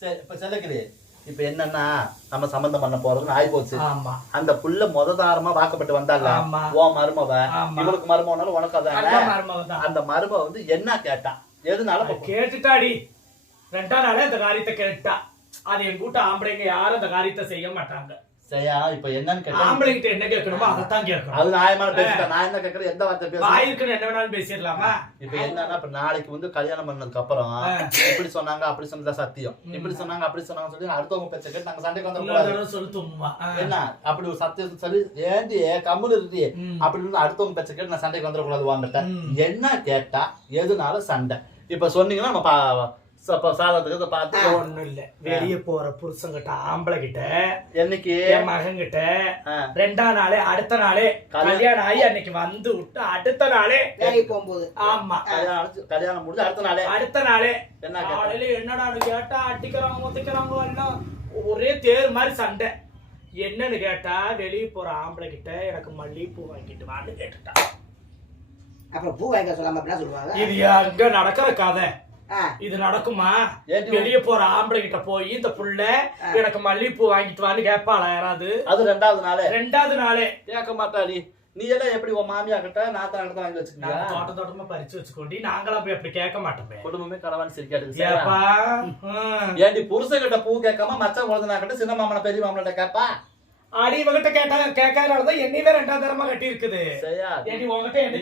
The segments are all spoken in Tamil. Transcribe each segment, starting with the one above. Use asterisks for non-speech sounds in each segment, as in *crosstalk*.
சரி இப்ப செல்லக்கிரி இப்ப என்னன்னா நம்ம சம்பந்தம் பண்ண போறதுன்னு ஆயி போச்சு. ஆமா. அந்த புள்ள முத தாரமா வாக்கப்பட்டு வந்தால ஆமா. ஓ மருமவ. இவளுக்கு மருமவனாலும் உனக்கு அதான். அந்த மருமவ வந்து என்ன கேட்டா? எதுனால இப்ப கேட்டுட்டாடி. ரெண்டாம் நாளே இந்த காரியத்தை கேட்டா. அது எங்க கூட்ட ஆம்பளைங்க யாரும் அந்த காரியத்தை செய்ய மாட்டாங்க. சரியா? இப்ப என்னன்னு கேட்டா என்ன கேட்கணுமோ அதைத்தான் கேட்கணும். அது நியாயமான பேசிட்டேன் நான் என்ன கேக்குறேன் எந்த வார்த்தை என்ன வேணாலும் பேசிடலாமா? இப்ப என்னன்னா இப்ப நாளைக்கு வந்து கல்யாணம் பண்ணதுக்கு அப்புறம். இப்படி சொன்னாங்க அப்படி சொன்னதா சத்தியம். இப்படி சொன்னாங்க அப்படி சொன்னாங்க சொல்லி அடுத்தவங்க பேச்ச கேட்டு நாங்க சண்டைக்கு வந்துடக்கூடாது தடவை சொல்லு தும்மா. ஆ. என்ன? அப்படி ஒரு சத்தியம் சொல்லி ஏண்டி கம்முனு இருட்டி ம். அப்படி இருந்து அடுத்தவங்க பேச்ச கேட்டு நான் சண்டைக்கு வந்துடக்கூடாது வாங்கிட்ட ம். என்ன கேட்டா எதுனால சண்டை. இப்ப சொன்னீங்கன்னா நம்ம சாதத்துக்கு பார்த்து ஒண்ணும் இல்ல வெளிய போற புருஷங்கிட்ட ஆம்பளை கிட்ட என்னைக்கு? என். ரெண்டாம் நாளே அடுத்த நாளே கல்யாணம். ஆகி அன்னைக்கு வந்து விட்டு அடுத்த நாளே வேலைக்கு போகும்போது. ஆமா. கல்யாணம் முடிஞ்சு அடுத்த நாளே. அடுத்த நாளே. என்ன கேட்டா? காலையில என்னடான்னு கேட்டா அடிக்கிறாங்க ஒத்துக்கிறாங்க எல்லாம் ஒரே தேர் மாதிரி சண்டை. என்னன்னு கேட்டா வெளிய போற ஆம்பளை கிட்ட எனக்கு மல்லிகைப்பூ வாங்கிட்டு வான்னு கேட்டுட்டா. அப்புறம் பூ வாங்க சொல்லாம சொல்லுவாங்க. இது அங்க நடக்கிற கதை. இது நடக்குமா? வெளிய போற ஆம்பளை கிட்ட போய் இந்த புள்ள எனக்கு மல்லிகைப்பூ வாங்கிட்டு வான்னு கேட்பாளா யாராவது? அது ரெண்டாவது நாளே. ரெண்டாவது நாளே. கேட்க மாட்டாடி. நீ எல்லாம் எப்படி உன் மாமியா கிட்ட நாத்தம் நடத்த வாங்கி வச்சுக்கியா தோட்ட தோட்டமா பறிச்சு வச்சுக்கோண்டி. நாங்களாம் போய் அப்படி கேட்க மாட்டோமே குடும்பமே கடவான்னு சிரிக்காது. ஏண்டி புருஷன் கிட்ட பூ கேட்காம மச்சான் குழந்தை கிட்ட சின்ன மாமன பெரிய மாமன்கிட்ட கேப்பா அடி இவகிட்ட கேட்டா கேட்காதனாலதான் என்னையவே ரெண்டாவது தரமா கட்டி இருக்குது ஏடி உங்ககிட்ட என்ன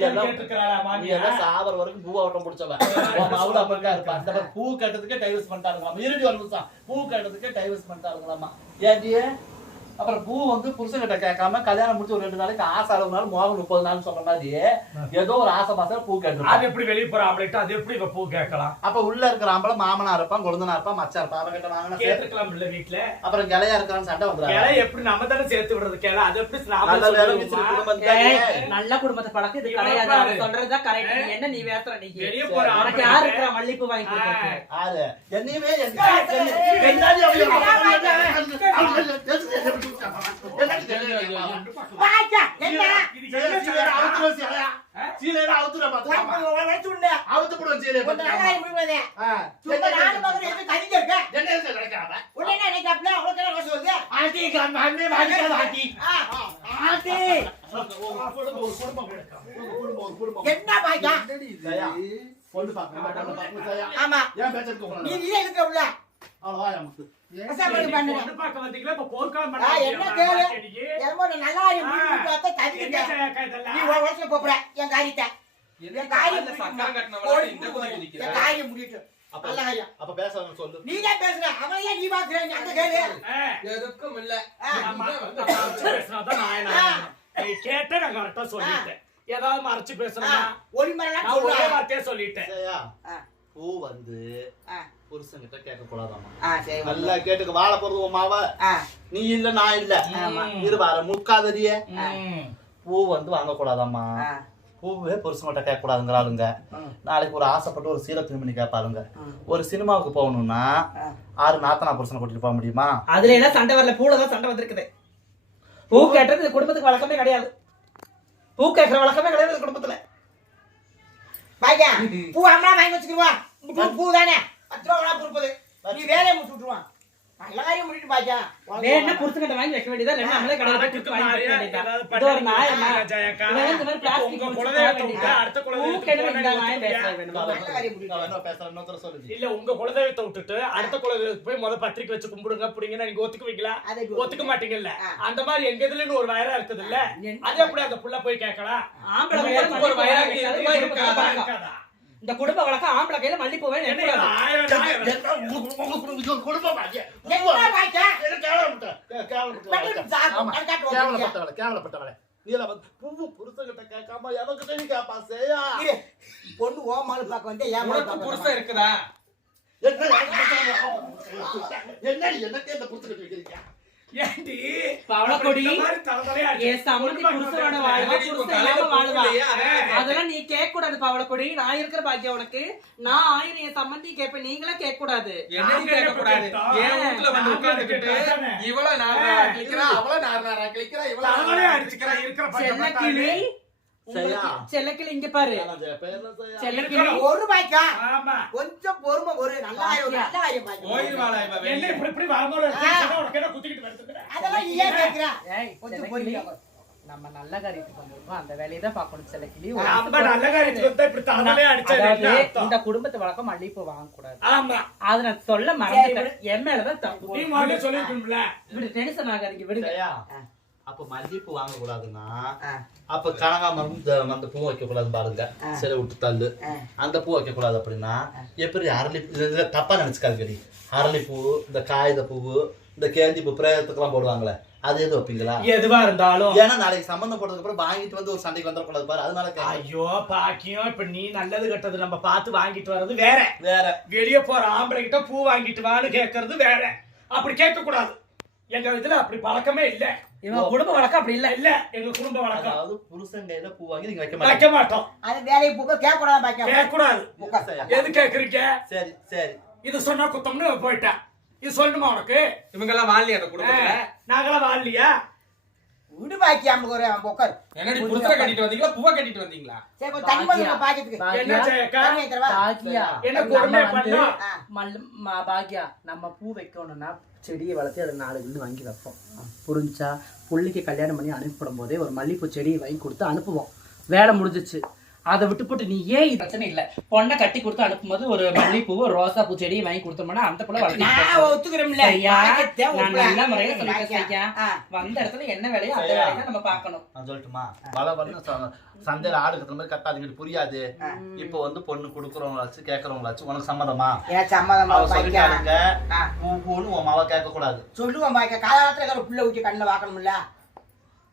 எல்லாம் சாவர வரைக்கும் பூ ஆட்டம் பிடிச்சவன். *laughs* உன் மவுள அப்பக்கா இருப்பா அந்த பூ கட்டுறதுக்கே டைவர்ஸ் பண்ணிட்டாருங்களாம் ஒரு நிமிஷம். பூ கட்டுறதுக்கே டைவர்ஸ் பண்ணிட்டாருங்களாமா ஏண்டி? அப்புறம் பூ வந்து புருஷன்கிட்ட கேட்காம கல்யாணம் முடிச்சு ஒரு ரெண்டு நாளைக்கு ஆசை அளவு நாள் மோகம் முப்பது நாள் சொல்ற மாதிரி ஏதோ ஒரு ஆசை மாசம் பூ கேட்டு அது எப்படி வெளிய போற ஆம்பளைட்டு அது எப்படி இவ பூ கேட்கலாம் அப்ப உள்ள இருக்கிற ஆம்பளை மாமனா இருப்பான் கொழுந்தனா இருப்பான் மச்சான் இருப்பான் அவன் கிட்ட வாங்கினா சேர்த்து கேட்டுக்கலாம் இல்ல வீட்டுல அப்புறம் கிளையா இருக்கிறான்னு சண்டை வந்துடுறாங்க கிளை எப்படி நம்ம தானே சேர்த்து விடுறது கிளை அது எப்படி நல்ல குடும்பத்தை பழக்கம் இது கிடையாது சொல்றதுதான் கரெக்ட் நீ என்ன நீ பேசுற நீ வெளிய போற ஆம்பளை யாரு இருக்கிற மல்லிப்பூ வாங்கி கொடுக்கறது ஆளு என்னையுமே என்ன- என்ன-? சரியா? பொண்ணு சரியா? ஆமா. ஏன் பேச்சதுக்கு நீ இருக்க உள்ள. நீ அப்ப- சொல்லு. நீ தான் பேசுற ஏன் நீ பாக்குற? நீ அந்த கேளு. எதுக்கும் இல்ல. ஆ. கேட்ட நான் கரெக்டா சொல்லிட்டேன். ஏதாவது மறைச்சு பேசணுமா ஒரு மரம் நான் ஒரே வார்த்தையா சொல்லிட்டேன். பூ வந்து ஆ. புருஷன்கிட்ட கேட்க கூடாதாமா ஆ சரி நல்லா கேட்டுக்க வாழ போறது உன் மாவ. ஆ. நீ இல்ல நான் இல்ல. முக்காதறிய ம். பூ வந்து வாங்க கூடாதாம்மா ஆ. பூவே புருஷன்கிட்ட கேட்க கூடாதுங்கிறாளுங்க. நாளைக்கு ஒரு ஆசைப்பட்டு ஒரு சீரை திருமணி கேட்பாளுங்க. ம். ஒரு சினிமாவுக்கு போகணும்னா. ஆறு நாத்தனா புருஷனை கூட்டிட்டு போக முடியுமா? அதுல எல்லாம் சண்டை வரல பூல தான் சண்டை வந்திருக்குது. பூ கேட்டது இந்த குடும்பத்துக்கு வழக்கமே கிடையாது. பூ கேட்கிற வழக்கமே கிடையாது இந்த குடும்பத்துல. பாய்க்கா பூ அம்மா வாங்கி வச்சுக்கிடுவா பூ பூ தானே? பத்து ரூபா வேணா பொறுப்பது நீ வேலையை முடிச்சு விட்டுருவான். நல்ல காரியம் முடிட்டு பாய்ச்சா வேணா புருஷன்கிட்ட வாங்கி வைக்க வேண்டியதா? நம்மளே போய் வாங்கி வைக்க இது ஒரு உங்க குலதெய்வத்தை விட்டு? அடுத்த சொல்லுது இல்ல உங்க குலதெய்வத்தை விட்டுட்டு அடுத்த குலதெய்வத்துக்கு போய் முத பத்திரிக்கை வச்சு கும்பிடுங்க அப்படிங்கன்னா நீங்க ஒத்துக்குவீங்களா? அதை இப்படி ஒத்துக்க மாட்டீங்கல்ல. அந்த மாதிரி எங்க இதுலன்னு ஒரு வயரா இருக்குது இல்ல அது எப்படி அந்த புள்ள போய் கேட்கலாம்? ஆம்பளை ஒரு வயரா. இருக்காதா? இந்த குடும்ப வழக்கம் ஆம்பளை கையில மல்லிப்பூவே என்ன. என்ன என்ன கேவலப்பட்டவளே. சாக்கு, ஆமா. அது காட்டு கேவலப்பட்டவளே, கேவலப்பட்டவளே. நீ எல்லாம் வந்து பூவு புருஷன்கிட்ட கேட்காம எவன்கிட்ட நீ கேட்பா, சேயா? பொண்ணு ஓ மாலு பார்க்க வந்து ஏன் புருஷன்? இருக்குதா என்ன என்ன எனக்கு இந்த புருஷன்கிட்ட வைக்கிறீங்க? ஏண்டி? பவளக்கொடி, என் சம்மந்தி புருஷனோட வாழ்வா புருஷன் அதெல்லாம் நீ கேட்க கூடாது பவளக்கொடி. நான் இருக்கிற பாக்கியம் உனக்கு. நான் ஆயிரம் என் சம்மந்தி கேட்பேன். நீங்களே கேட்க கூடாது கேட்க கூடாது என் வீட்டுல வந்து உட்கார்ந்துகிட்டு இவ்வளவு நார் நாரா கிளிக்கிறா அவள நார் நாரா கிளிக்கிறா இவ்வளவு தலைதலையா அடிச்சுக்கிறா. இருக்கிற பச்சை செல்ல கிளி சரியா? செல்லக்கிளி இங்க பாரு. செல்லக்கிளி. ஒரு ரூபாய்க்கா ஆமா. கொஞ்சம் பொறுமை ஒரு நல்ல நல்ல நீ ஏன் கேக்குற? ஏய், கொஞ்சம் செல்லக்கிளி, பொறுமையா நம்ம நல்ல காரியத்துக்கு வந்திருக்கோம். அந்த வேலையை தான் பார்க்கணும் என்ன அர்த்தம்? இந்த குடும்பத்து வழக்கம் மல்லிகைப்பூ வாங்க கூடாது ஆமா. அது நான் சொல்ல மறந்துட்டேன். என் மேலதான் தப்பு. டென்ஷன் ஆகாதீங்க விடுங்க? அப்ப மல்லிகைப்பூ வாங்க கூடாதுன்னா. அப்ப கனகாமரம் இந்த அந்த பூ வைக்க கூடாது பாருங்க சரி விட்டு தள்ளு. அந்த பூ வைக்க கூடாது அப்படின்னா எப்படி அரளி தப்பா நினைச்சுக்காதீங்க. அரளிப்பூ இந்த காகித பூவு இந்த கேந்தி பூ பிரேயத்துக்கெல்லாம் போடுவாங்களே அது எது வைப்பீங்களா? எதுவா இருந்தாலும். ஏன்னா நாளைக்கு சம்பந்தம் போட்டதுக்கு அப்புறம் வாங்கிட்டு வந்து ஒரு சண்டைக்கு வந்துடக்கூடாது பாரு அதனால. ஐயோ பாக்கியம் இப்ப நீ நல்லது கெட்டது நம்ம பார்த்து வாங்கிட்டு வர்றது வேற. வேற. வெளிய போற ஆம்பளை கிட்ட பூ வாங்கிட்டு வான்னு கேக்குறது வேற. அப்படி கேட்க கூடாது எங்க இதுல அப்படி பழக்கமே இல்ல. இவன் குடும்ப வழக்கம் அப்படி இல்ல. இல்ல எங்க குடும்ப வழக்கம். அதாவது புருஷன் கையில பூ வாங்கி நீங்க வைக்க வைக்க மாட்டீங்க. மாட்டோம் அது வேலையை போக்க கேட்க கூடாது கேட்க கூடாது? எது கேக்குறீங்க? சரி சரி. இது சொன்னா குத்தம்னு போயிட்டேன். இது சொல்லணுமா உனக்கு? இவங்க எல்லாம் வாழலையா அந்த குடும்பத்துல? நாங்களாம் வாழலையா? விடு பாக்கி அம்முக்கு ஒரு உட்காரு என்னடி புருஷனை கட்டிட்டு வந்தீங்களா? பூவை கட்டிட்டு வந்தீங்களா? சரி கொஞ்சம் தண்ணி மருந்து பாக்கெட்டுக்கு. என்ன தரவா? பாக்கியா. என்ன நம்ம கொடுமை பண்ணா? ஆ. மல்- ம- பாக்கியா நம்ம பூ வைக்கணும்னா செடியை வளர்த்து அதை நாலு வில்லு வாங்கி வைப்போம். புரிஞ்சா புள்ளிக்கு கல்யாணம் பண்ணி அனுப்பிடும் போதே ஒரு மல்லிகைப்பூ செடியை வாங்கி கொடுத்து அனுப்புவோம். வேலை முடிஞ்சிச்சு. அதை விட்டு போட்டு நீ ஏன் இது? பிரச்சனை இல்ல. பொண்ணை கட்டி கொடுத்து அனுப்பும்போது ஒரு மல்லிகைப்பூ ஒரு ரோசா பூ செடியை வாங்கி கொடுத்தோம்னா அந்த புள்ள நான் வளர்த்து ஒத்துக்கிறோம்ல நான். நல்ல முறையில. வந்த இடத்துல என்ன வேலையோ அந்த? வேலையை தான் நம்ம பார்க்கணும். நான் சொல்லட்டுமா? வள வள சந்தையில ஆடு கட்டுற மாதிரி கட்டாதீங்க புரியாது. இப்போ வந்து பொண்ணு கொடுக்குறவங்களாச்சு கேட்கறவங்களாச்சு உனக்கு சம்மதமா? சம்மதமா. பூ பூன்னு உன் மாவ கேட்க கூடாது காலகாலத்துல ஏதோ ஒரு புள்ள ஊற்றி கண்ணில் வாக்கணும்ல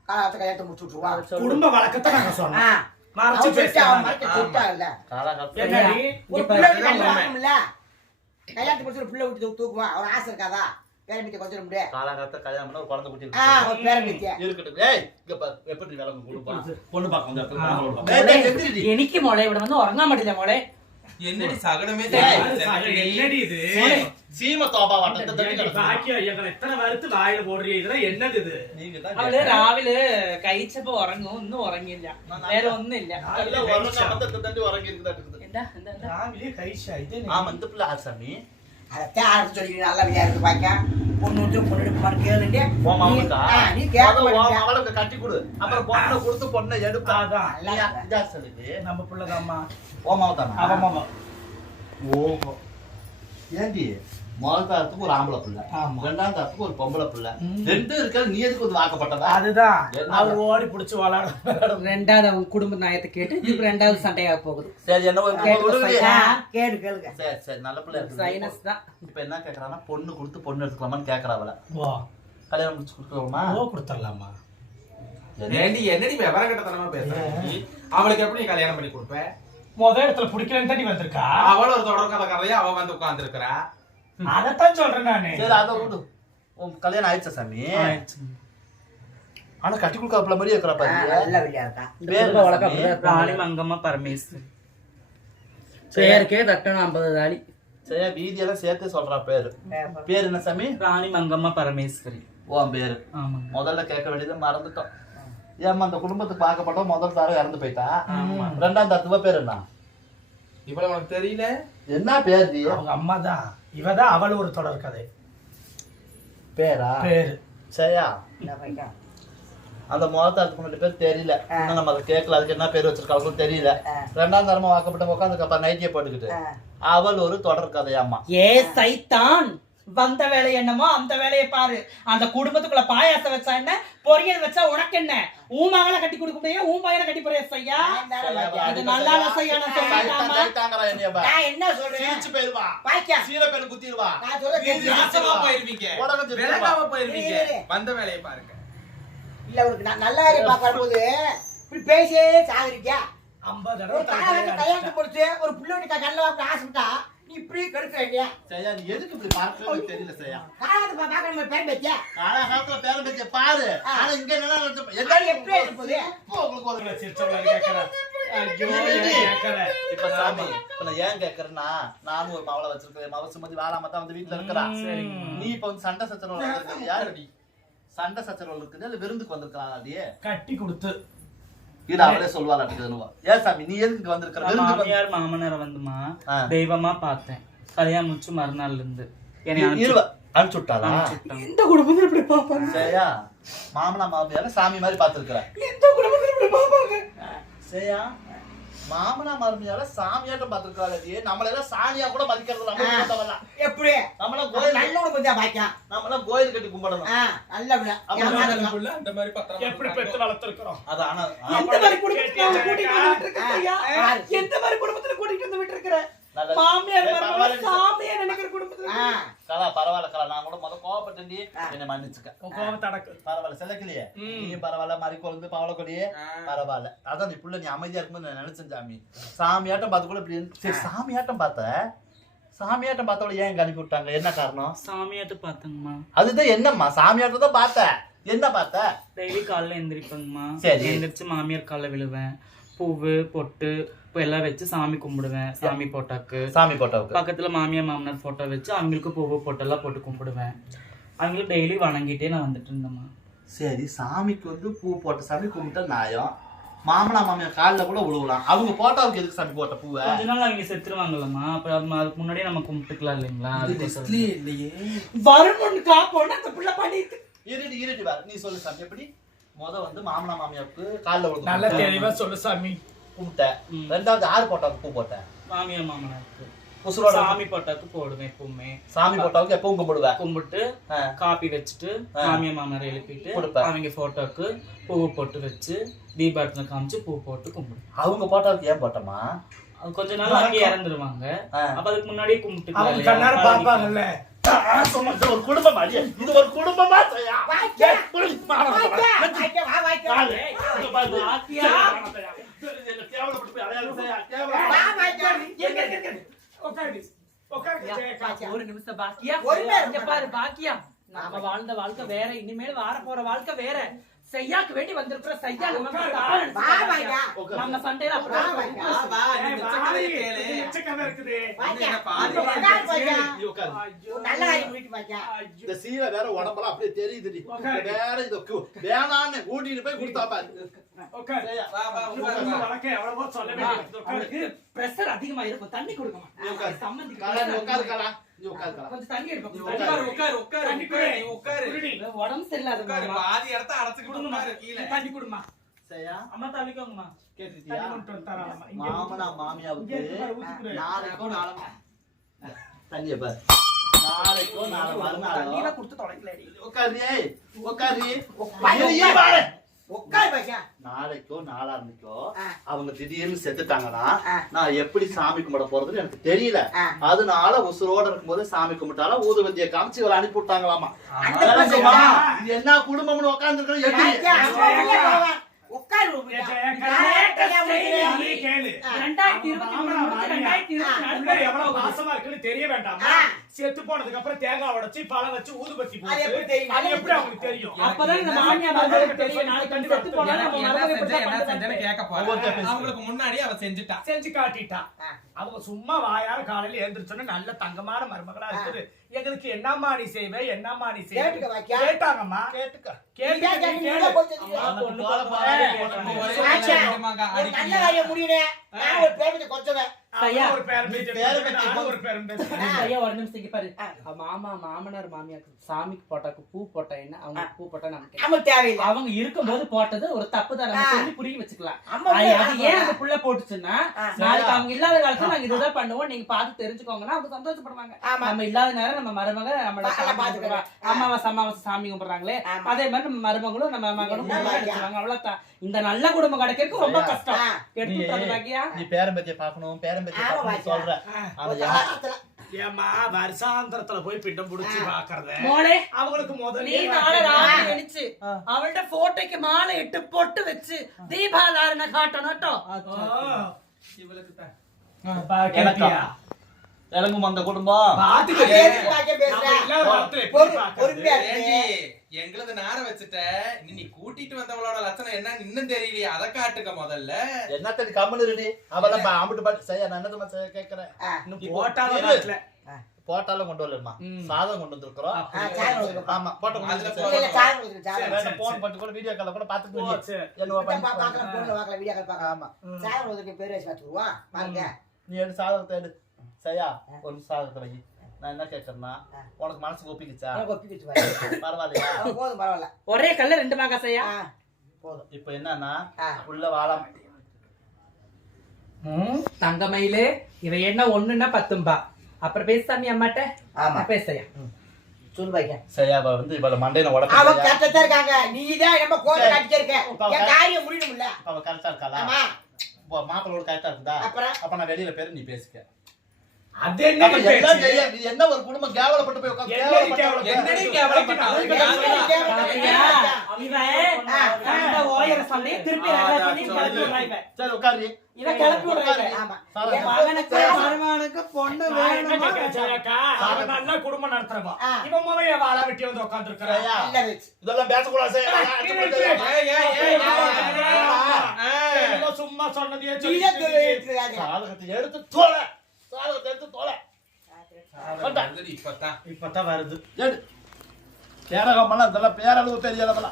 காலகாலத்தை கல்யாணத்தை முடிச்சு விட்டுருவான் குடும்ப வழக்கத்தை நாங்க. சொன்னோம். மறைச்சு பேசுறாங்க கல்யாணத்தை முடிச்சு ஒரு புள்ள ஊற்றி தூக்குவான். அவன் ஆசை இருக்காதா? பேரம்பித்தி கொஞ்சம் முடியாது. காலகாலத்துல கல்யாணம் பண்ண ஒரு குழந்தை குட்டி பேரம்பித்தியா இருக்கட்டும். ஏய் இங்க பாரு. எப்படி விளங்கும் கொடுப்பா பொண்ணு பார்க்க வந்து. எனக்கு மொளை விட வந்து உறங்க மாட்டேல மொளை என்னடி சகடமே என்னடி இது? சீம தோபா வட்டத்தை தட்டி ஏண்டி கிடக்கு. பாக்கியா எங்களை எத்தனை வறுத்து வாயில போடுறீங்க இதெல்லாம் என்னது இது நீங்க தான் അവള് രാവിലെ കഴിച്ചപ്പോ ഉറങ്ങും ഒന്നും ഉറങ്ങിയില്ല വേറെ ഒന്നുമില്ല நல்ல உறங்க வந்து தட்டி உறங்கி இருக்குதா இருக்குது. എന്താ എന്താ എന്താ ராவிலே கைஷா இது ஆமா இந்த பிள்ளை ஆறு சாமி அதைத்தான் ஆரம்பிச்சு சொல்லிக்கிறேன் நல்லா விளையா இருக்கு பாக்கியா பொண்ணு ஊற்றி பொண்ணு எடுக்குமான்னு கேளுண்டு உன் மகனுக்கா? நீ கேட்க முதல்ல உன் மாட்டேங்க மகளுக்கு கட்டி கொடு அப்புறம் பொண்ணை கொடுத்து பொண்ணை எடுப்பா அதான் நீ யா- இதா சொல்லுது நம்ம பிள்ளைதாம்மா ஓ மாவத்தானா அவன் மாமா ஓஹோ ஏண்டி முதல் தாரத்துக்கு ஒரு ஆம்பளை பிள்ளை. ரெண்டாம் தாரத்துக்கு ஒரு பொம்பளை பிள்ளை. ரெண்டும் இருக்காது நீ எதுக்கு வந்து வாக்கப்பட்டதா? அதுதான்? அவர் ஓடி புடிச்சு விளாடும் ரெண்டாவது அவங்க குடும்ப நாயத்தை கேட்டு இப்ப ரெண்டாவது சண்டையாக போகுது. சரி என்ன. கேடு கேளுங்க. சரி சரி நல்ல பிள்ளை. சைனஸ் தான். இப்ப என்ன கேக்குறான்னா பொண்ணு கொடுத்து பொண்ணு எடுத்துக்கலாமான்னு ஓ கல்யாணம் முடிச்சு கொடுக்கலாமா? ஓ கொடுத்துடலாமா? ஏண்டி என்னடி விவரம் கட்டத்தனமா பேசுற? நீ? அவளுக்கு எப்படி நீ கல்யாணம் பண்ணி கொடுப்ப? முத இடத்துல பிடிக்கலன்னு தாண்டி வந்திருக்கா? அவள் ஒரு தொடர் கதை கதையா அவ வந்து உட்கார்ந்து இருக்கிறா அதைத்தான் சொல்றேன் நானு. சரி அதை விடு உன் கல்யாணம் ஆயிடுச்சா சாமி? ஆனா கட்டி கொடுக்காத மாதிரி இருக்கிறா ஆ, பாரு நல்ல விளையா இருக்கா? இந்த குடும்ப வழக்கம் அப்படிதான் இருக்கும். ராணி மங்கம்மா பரமேஸ்வரி பேருக்கே கட்டணும் ஐம்பது தாலி. சரியா வீதியெல்லாம் சேர்த்து சொல்றா பேரு. பேர். என்ன சாமி? ராணி மங்கம்மா பரமேஸ்வரி. உன் பேரு. முதல்ல கேட்க வேண்டியதை மறந்துட்டோம். ஏமா அந்த குடும்பத்துக்கு பார்க்கப்பட்டோம் முதல் தாரம் இறந்து போயிட்டா? ரெண்டாம் தாரத்துவ பேர் என்ன? இவ்வளவு உனக்கு தெரியல? என்ன பேர் அவங்க அம்மா தான். இவதான் அவள் ஒரு தொடர் கதை. பேரா? பேரு. சரியா? அந்த முதல் தாரத்துக்கு முன்னாடி பேர் தெரியல. நம்ம அதை கேட்கல. அதுக்கு என்ன பேர் வச்சிருக்காங்களும் தெரியல. ரெண்டாம் தரமா வாக்கப்பட்ட உட்காந்துக்கப்ப நைட்டியை போட்டுக்கிட்டு. அவள் ஒரு தொடர் கதையாம்மா. ஏ சைத்தான்! வந்த வேலை என்னமோ அந்த வேலையை பாரு. அந்த குடும்பத்துக்குள்ள பாயாசம் வச்சா என்ன? பொரியல் வச்சா உனக்கு என்ன? உன் மகளை கட்டி கொடுக்க முடியும் உன் பையனை கட்டி போறிய செய்யா நான். இது நல்லா செய்யா நான். நான் என்ன சொல்றேன்? போயிருவா. பாக்கியா சீர பேரு குத்திடுவா. நான். நாசமா போயிருவீங்க. வந்த வேலையை பாருங்க. இல்ல ஒரு ந- நல்ல காரியம் பார்க்க வரும்போது இப்படி பேசியே சாகுறிக்கா ஐம்பது தடவை கல்யாணத்தை முடிச்சு ஒரு பிள்ளை வாக்க ஆசைப்பட்டா இப்படி கெடுக்கிறீங்க சரியா நீ எதுக்கு இப்படி பார்க்கவே தெரியல சரியா? காலகட்டத்தை பார்க்க நம்ம பேர் பேச்சா காலகாலத்துல பேரம் பேச்ச பாரு. ஆ. ஆனா இங்க என்ன நினைச்சு- அது என்ன எப்படி இருக்க போகுது? இப்போ உங்களுக்கு ஒரு சாமி இப்ப நான் ஏன் கேக்குறேன்னா நானும் ஒரு மவளை வச்சிருக்கேன். மவ சுமதி வாழாம தான் வந்து வீட்டுல இருக்கிறா. நீ இப்ப வந்து சண்டை சச்சரவு இருக்குது யாருடி சண்டை சச்சரவு இருக்குது இல்ல விருந்துக்கு வந்திருக்கலாம் அடியே கட்டி கொடுத்து. இது அவளே சொல்லுவாள் அப்படிங்கிறது ஏன் சாமி நீ எதுக்கு இங்க வந்திருக்கிற? நான் விருந்துக்கு வந்து- மாமியார் மாமனாரை வந்துமா. தெய்வமா பார்த்தேன். கல்யாணம் முடிச்சு மறுநாள்ல இருந்து என்னை இரு- அனுப்பிச்சு- இருவ அனுப்பிச்சு விட்டாளா அனுப்பிச்சுட்டாங்க. எந்த குடும்பத்துல இப்படி பாப்பாங்க சரியா மாமனா மாமியார சாமி மாதிரி பாத்துருக்கிற எந்த குடும்பத்துல இப்படி பாப்பாங்க சரியா மாமனா மாமியார சாமியாட்டம் பாத்துருக்காளே நம்மள எல்லாம் சாணியா கூட மதிக்கிறது நம்ம. எப்படி? நம்மளாம் கோயில் நல்ல குடும்பம் தான் பாக்கியம் நம்மளாம் கோயில் கட்டி கும்பிடணும். நல்ல. அந்த மாதிரி பத்திரம் எப்படி பெத்து வளர்த்துருக்கிறோம்? அது ஆனா எந்த மாதிரி குடும்பத்துல கூட்டிட்டு வந்து? ஆ. எந்த மாதிரி குடும்பத்துல கூட்டிட்டு வந்து விட்டுருக்கிற? நல்ல- மாமியார் மருமகளை. சாமியா நினைக்கிற குடும்பத்துல? கலா பரவாயில்ல கலா நான் கூட முத கோவப்பட்டேன்டி. என்ன மன்னிச்சுக்க. உன் கோபத்தை அடக்கு பரவாயில்ல செலக்கலையே ம். நீயும் பரவாயில்ல மறி குழந்து பவளக்கொடியே பரவாயில்ல. அதான் நீ புள்ள நீ அமைதியா இருக்கும்போது நான் நினைச்சேன் சாமி. சாமியாட்டம் பார்த்து கூட இப்படி சரி சாமியாட்டம் பார்த்த? சாமியாட்டம் பார்த்தவள ஏன் அனுப்பி விட்டாங்க? என்ன காரணம்? சாமியாட்டு பார்த்தேங்கம்மா. அதுதான் என்னம்மா? சாமியாட்டம் தான் பார்த்த. என்ன பார்த்த? டெய்லி காலைல எந்திரிப்பேங்கம்மா. சரி. எந்திரிச்சு மாமியார் காலைல விழுவேன். பூவு பொட்டு இப்போ எல்லாம் வச்சு சாமி கும்பிடுவேன். சாமி போட்டாக்கு. சாமி போட்டோவுக்கு. பக்கத்துல மாமியார் மாமனார் போட்டோ வச்சு அவங்களுக்கு பூவு பொட்டெல்லாம் போட்டு கும்பிடுவேன். அவங்களுக்கு டெய்லி வணங்கிட்டே நான் வந்துட்டு இருந்தேம்மா. சரி சாமிக்கு வந்து பூ போட்ட சாமி கும்பிட்டா நியாயம். மாமனா மாமியார் காலில் கூட விழுவலாம் அவங்க போட்டோவுக்கு எதுக்கு சாமி போட்ட பூவை? கொஞ்ச நாள் அவங்க செத்துருவாங்கல்லம்மா. அப்ப நம்ம அதுக்கு முன்னாடியே நம்ம கும்பிட்டுக்கலாம் இல்லைங்களா? இல்லையே. வருமுன் காப்போன்னு அந்த பிள்ளை பண்ணிட்டு. இருடி இருடி வர நீ சொல்லு சாமி எப்படி? முத வந்து மாமனா மாமியாருக்கு காலில் விழுந்து நல்ல தெளிவா சொல்லு சாமி. கும்பிட்டேன் ம். ரெண்டாவது யார் போட்டோவுக்கு பூ போட்டேன் மாமியார் மாமனாருக்கு. உசுரோட சாமி போட்டாக்கு போடுவேன் எப்பவுமே. சாமி போட்டோவுக்கு எப்பவும் கும்பிடுவேன். கும்பிட்டு. காப்பி வச்சுட்டு. மாமியார் மாமனார் எழுப்பிட்டு கொடுப்பேன். அவங்க போட்டோக்கு பூ போட்டு வச்சு தீபாரத்துல காமிச்சு பூ போட்டு கும்பிடுவேன். அவங்க போட்டோவுக்கு ஏன் போட்டோமா? அது கொஞ்ச நாள் அங்கேயே இறந்துருவாங்க. அப்ப அதுக்கு முன்னாடியே கும்பிட்டு அவங்க கண்ணார பாப்பாங்கல்ல இது ஒரு குடும்பம்? இது ஒரு குடும்பமா? வாய்க்கா. வாய்க்கா, வாய்க்கா, வா, வாய்க்கா. வா, வாய்க்கா. எங்க, எங்க, எங்க? உட்காரு உட்காரு ஜெயகாந்த். ஒரு நிமிஷம் பாக்கியா ஒரு நேரம் இங்க பாரு பாக்கியா நாம வாழ்ந்த வாழ்க்கை வேற இனிமேல் வார போற வாழ்க்கை வேற செய்யாக்கு வேண்டி வந்திருக்கிற செய்யா நம்ம சண்டையில. இந்த வேற உடம்பெல்லாம் அப்படியே உட்காரு. வேற இது வேணான்னு கூட்டிட்டு போய் கொடுத்தா பாரு பிரஷர் அதிகமா இருக்கும். தண்ணி கொஞ்சம் தண்ணி எடுப்போம். உடம்பு சரியில்லாத. பாதி இடத்த கீழே. தண்ணி குடுமா. அம்மா தள்ளிக்கோங்கம்மா. கேட்டுட்டியா? தண்ணி கொண்டு வந்து தராம. இங்க மாமனா மாமியாவுக்கு. இருக்கு பாரு, ஊத்தி கொடு. நாளைக்கோ நாளை தண்ணிய பாரு. நாளை மறுநாளோ? தண்ணியெல்லாம் கொடுத்து தொலைக்கலடி. உட்காரு உட்காரு உட்காரு, வாய்க்கா. நாளைக்கோ நாளான்னைக்கோ. அவங்க திடீர்னு செத்துட்டாங்கன்னா. நான் எப்படி சாமி கும்பிட போறதுன்னு எனக்கு தெரியல. அதனால உசுரோட இருக்கும்போது சாமி கும்பிட்டாலும் ஊதுவத்திய காமிச்சு இவரை அனுப்பி விட்டாங்களாமா. என்ன குடும்பம்னு உட்கார்ந்து தெரிய வேண்டாமா. செத்து போனதுக்கு அப்புறம் தேங்காய் உடைச்சு பழம் வச்சு ஊதுபத்தி அது எப்படி போட்டு தெரியும்? அது எப்படி அவங்களுக்கு தெரியும்? அப்பதான் இந்த மாமியார் நாளைக்கு கண்டு செத்து. கேட்க போறேன். அவங்களுக்கு முன்னாடி அவ செஞ்சுட்டா. செஞ்சு காட்டிட்டா. அவங்க சும்மா வாயார காலையில எழுந்திரிச்சோன்னு நல்ல தங்கமான மருமகளா இருக்குது. எங்களுக்கு என்னம்மா நீ செய்வே என்னம்மா நீ செய்வே. கேட்டாங்கம்மா. கேட்டுக்க. கேட்டு நல்ல. காரியம் முடியுனே. நான் ஒரு பேமெண்ட் கொஞ்சம் பாரு மாமா மாமனார் சாமிக்கு போட்டாக்கு பூ போட்டா என்ன? அவங்க பூ போட்டா நமக்கு நமக்கு தேவையில்லை. அவங்க இருக்கும்போது போட்டது ஒரு தப்பு தான். நம்ம ஆ. சொல்லி புரிய வச்சுக்கலாம். அம்மா அது வந்து அது ஏன் அந்த புள்ள போட்டுச்சுன்னா. நாளைக்கு அவங்க இல்லாத காலத்துல நாங்க இதுதான் பண்ணுவோம். நீங்க பார்த்து தெரிஞ்சுக்கோங்கன்னா அவங்க சந்தோஷப்படுவாங்க. நம்ம இல்லாத நேரம் நம்ம மருமக நம்மள. அமாவாசை அமாவாசை சாமி கும்பிடுறாங்களே. அதே மாதிரி நம்ம மருமகளும் நம்ம மகனும் அவ்வளவுதான். இந்த நல்ல குடும்பம் கிடைக்கிறதுக்கு ரொம்ப? கஷ்டம். எடுத்து நீ பேரம்பத்திய பாக்கணும் பேரம்பத்திய ஆமா, பாக்கணும் வாய்க்கா. சொல்ற. ஆ. ஆனா ஒரு யா- காலத்துல ஏம்மா வருஷாந்திரத்துல போய் பிண்டம் புடிச்சு பாக்குறத. மோளே அவங்களுக்கு நீ முதல்ல நாளை ராத்திரி எழுந்துச்சு அவள்கிட்ட போட்டோக்கு மாலை இட்டு பொட்டு வச்சு தீபாவளி காட்டணும் இவளுக்கு தான். எனக்கா? இறங்கும் அந்த குடும்பம் எங்களது நார வச்சுட்ட. நீ கூட்டிட்டு வந்தவளோட லட்சணம் என்னன்னு இன்னும் தெரியலையே. அதை காட்டுக்க முதல்ல. என்னத்தடி கம்முனு ரெடி பா- அம்பிட்டு பாட்டு. சரியா நான் என்ன செய்ய கேட்கறேன். காலத்துல போட்டாலும் கொண்டு வரலமா. சாதம் கொண்டு வந்திருக்கிறோம். ஆமா போட்டோ கொண்டு அதுல போன் பண்ணிட்டு கூட வீடியோ கால்ல கூட பாத்துட்டு. என்ன இப்ப பண்ணி பா- பார்க்கலாம், போன்ல பார்க்கலாம், வீடியோ கால் பார்க்கலாம். ஆமா. சாதம் கொடுக்குறதுக்கு பேர் வச்சு பார்த்துக்குவோம். பாருங்க. நீ எடு சாதத்தை எடு. சரியா? ஒரு சாதத்தை வை. நான் என்ன கேட்கறேன்னா. உனக்கு மனசுக்கு ஒப்பிக்குச்சா? எனக்கு ஒப்பி வச்சு பாரு. பரவாயில்லையா போதும், பரவாயில்ல. ஒரே கல்ல ரெண்டு மாங்கா செய்யா போதும். இப்போ என்னன்னா. உள்ள வாழாம. தங்கமயிலே இவ என்ன ஒண்ணுன்னா பத்தும்பா. அப்புறம் பேசாமி அம்மாட்ட. ஆமா. பேசையா? சொல்லு பாய்க்க. சரியா அவ வந்து இவள மண்டையில கரெக்டா இருக்காங்க. நீதான் நம்ம கோட்டை. காட்டிட்டே இருக்க. என் காரியம் முடியணும்ல. அவ கரெக்டா இருக்காளா? ஆமா. இப்போ மாப்பிளோட கரெக்டா இருக்குதா? அப்புறம்? அப்ப நான் வெளியில பேரு நீ பேசிக்க. அது என்ன ஒரு குடும்பம்? கேவலப்பட்டு போய் உட்கார்ந்து உட்கார்ந்து- திருப்பி. சரி உட்காரு. கிளப்பி பொண்ணு நல்ல குடும்பம் நடத்துறவா. இவன் முதல்ல வாழை வெட்டி வந்து? நல்ல வச்சு இதெல்லாம் பேசக்கூடாது செய்ய ஏய், ஏய், ஏய், ஏய், ஏய். என்னமோ சும்மா சாதகத்தை எடுத்து தோலை. சாதகத்தை எடுத்து தோலை. இப்பதான். வருது. பேரகமெல்லாம் இதெல்லாம் பேரளவு வாழணும்.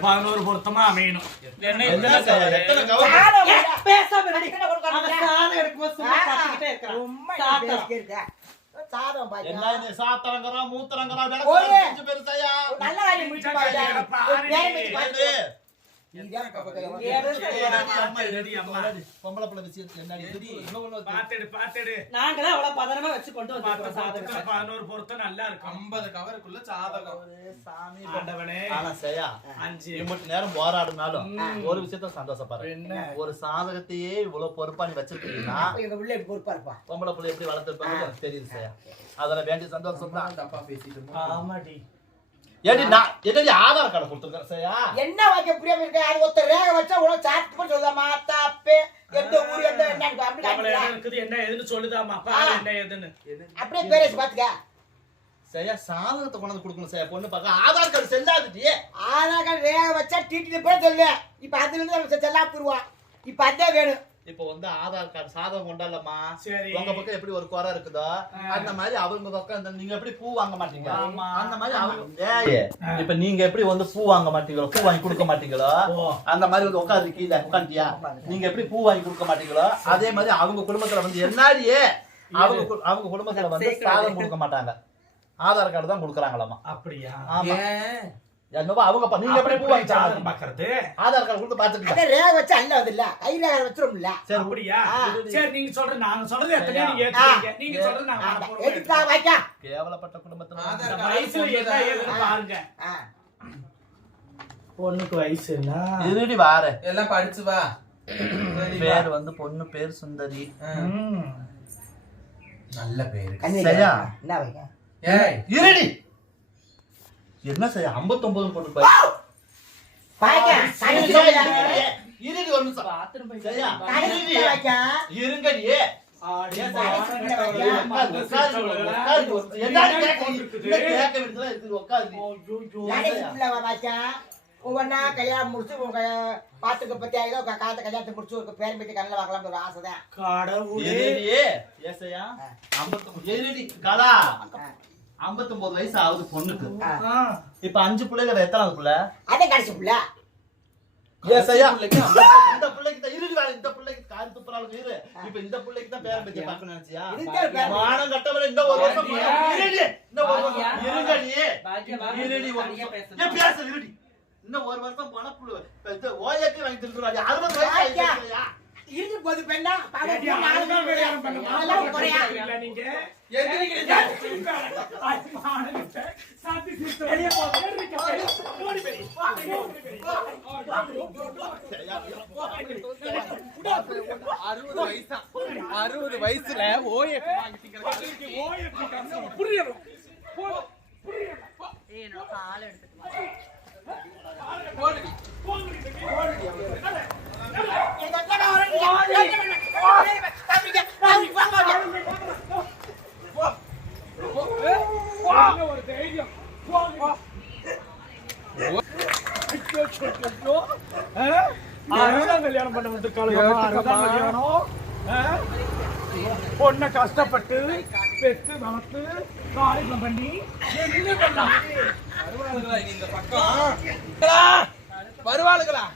பதினோரு பொருத்தமா அமையணும். சாத்தரங்கறா மூத்தரங்கறா பெருசாயா நாங்களே அவ்வளவு பத்திரமா வச்சு கொண்டு சாதகத்தை. பதினோரு பொருத்தம் நல்லா இருக்கும். 50 கவருக்குள்ள சாதகம். சாமி ஆண்டவனே, ஆனா சரியா அஞ்சு. இம்பட்டு நேரம் போராடினாலும். ஒரு விஷயத்த சந்தோஷப்படுறேன் என்ன? ஒரு சாதகத்தையே இவ்வளவு பொறுப்பா நீ வச்சிருக்கீங்கன்னா அப்ப எங்க இப்படி பொறுப்பா இருப்பா. பொம்பளை பிள்ளை எப்படி வளர்த்துருப்பாங்க தெரியுது சரியா அதுல வேண்டிய சந்தோஷம் தான் தப்பா பேசிட்டு ஆமாடி. ஏடி நான் என்னடி ஆதார் கார்டு கொடுத்துருக்கேன் சரியா? என்ன வாக்கிய புரியாம இருக்க? அது ஒருத்தர் ரேக வச்சா உனக்கு சாத்து பண்ணி சொல்லுதாமா தாப்பே எந்த ஊர் எந்த என்ன இருக்குது, என்ன. என்ன ஏதுன்னு. அப்படியே பேரேசி பாத்துக்க சரியா சாதகத்தை கொண்டு வந்து கொடுக்கணும் சரியா? பொண்ணு பார்க்க ஆதார் கார்டு செல்லாதுடி. ஆதார் கார்டு ரேக வச்சா டிடி போய் சொல்லுவேன். இப்ப அதுல இருந்து செல்லாம் போடுவான் இப்ப அதே வேணும். இப்போ வந்து ஆதார் கார்டு சாதகம் கொண்டாடலமா சரி. உங்க பக்கம் எப்படி ஒரு குறை இருக்குதோ அந்த மாதிரி அவங்க பக்கம் நீங்க எப்படி பூ வாங்க மாட்டீங்க ஆமா. அந்த மாதிரி அவங்க ஏய், இப்ப நீங்க எப்படி வந்து பூ வாங்க மாட்டீங்களோ பூ வாங்கி கொடுக்க மாட்டீங்களோ. அந்த மாதிரி வந்து உட்காந்து கீழே உட்காந்துட்டியா நீங்க எப்படி பூ வாங்கி கொடுக்க மாட்டீங்களோ அதே மாதிரி அவங்க குடும்பத்துல வந்து என்னாடியே அவங்க அவங்க குடும்பத்துல வந்து சாதம் கொடுக்க மாட்டாங்க. ஆதார் கார்டு தான் கொடுக்குறாங்களாமா அப்படியா? ஆமா. என்னவோ அவங்க நீங்க எப்படி பூ வாங்கி ஜாதகம் சாதம் பாக்குறது. ஆதார் கார்டு கொடுத்து பாத்துக்கலாம் அதே ரேக வச்சா அல்ல அது இல்ல. கை ரேக வச்சிரும்ல சரி அப்படியா. சரி நீங்க சொல்றது நாங்க சொல்றது எத்தனையோ நீங்க ஆ. ஏத்துக்கிறீங்க. நீங்க சொல்றது நாங்க எடுத்துக்கா வாய்க்கா. கேவலப்பட்ட குடும்பத்துல ஆதார் வயசுல என்ன ஏதுன்னு பாருங்க. பொண்ணுக்கு வயசு என்ன? இருடி வாரு. எல்லாம் படிச்சு *coughs* வா. பேர் வந்து பொண்ணு பேர் சுந்தரி. நல்ல பேரு. சரியா? என்ன வைக்க ஏய் இருடி. என்ன செய்ய 59 போட்டு பாரு வாய்க்கா கண்ணி இருடி ஒரு நிமிஷம். பாத்ரூம் போய் சரியா? கண்ணி வாய்க்கா. இருங்கடி. ஆடி ஏன் பாடி சார்? பிள்ளை வாய்க்கா? ஒவ்வொன்னா கல்யாணம் முடிச்சு உங்க பாத்துக்க பத்தி ஆயிரம் காலத்தை கல்யாணத்தை முடிச்சு ஒரு பேரம் பத்தி கண்ணில் பார்க்கலாம்னு ஒரு ஆசை தான் கடவுளே ஏசையா? 59 இருடி, கலா. 59 வயசு ஆகுது பொண்ணுக்கு. இப்ப அஞ்சு பிள்ளைல எத்தனாவது பிள்ளை? அதே கடைசி பிள்ளை. இந்த பிள்ளைக்கு தான் இந்த பிள்ளைக்கு கால் துப்புறாளுங்க இரு. இப்ப இந்த பிள்ளைக்கு தான் பேரம் பத்தி நினைச்சியா? பேரம் மானம் கட்டவரை இந்த ஒரு வருஷம்? இருடி இந்த ஒரு வருஷம்? இருங்கடி இருடி. ஏன் பேச இருடி இன்னும் ஒரு வருஷம் பணப்புழு ஓஏக்கு வாங்கி திருடுறாடி அறுபது வயசு இருந்து போது பெண்ணா. அதெல்லாம் குறையா. இல்ல நீங்க. எந்திரிக்கிறீங்க. ஐ, மானங்கிட்ட சாத்தி சிரித்து வெளியே போ. எந்திரிக்க, வெளியே. ஓடி வெளியே. வா, ஓடி வெளியே. அறுபது வயசா அறுபது வயசுல ஓஎஃப் வாங்கிட்டீங்க ஓஎப்பி காசு. புரியல. போ. போடுடி. எங்க அக்கா வரேன் தம்பிங்க தம்பி வாங்க என்ன ஒரு தைரியம். கல்யாணம் பண்ண வந்திருக்காளுங்கம்மா, கல்யாணம் பொண்ணை கஷ்டப்பட்டு பெத்து வளர்த்து காரியம் பண்ணி என்ன பண்ணலாம் இந்த பக்கம் வருவாளுங்களா